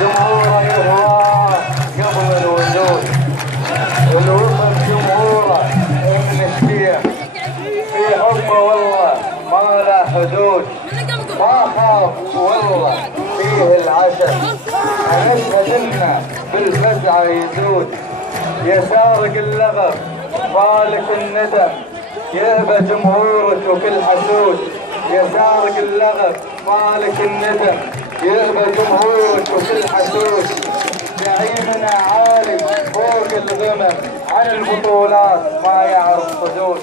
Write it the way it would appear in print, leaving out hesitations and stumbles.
جمهوره يهواه قبل الوجود، والوفد جمهوره من الشيخ في حبه والله ما له حدود، ما خاف والله فيه العسل، نشهد انه بالفزعه يزود، يا سارق اللغب مالك الندم يهبى جمهورك وكل حسود، يا سارق اللغب مالك الندم يهبى جمهورك وكل حسود، زعيمنا عالي فوق الغمم عن البطولات ما يعرف حدود.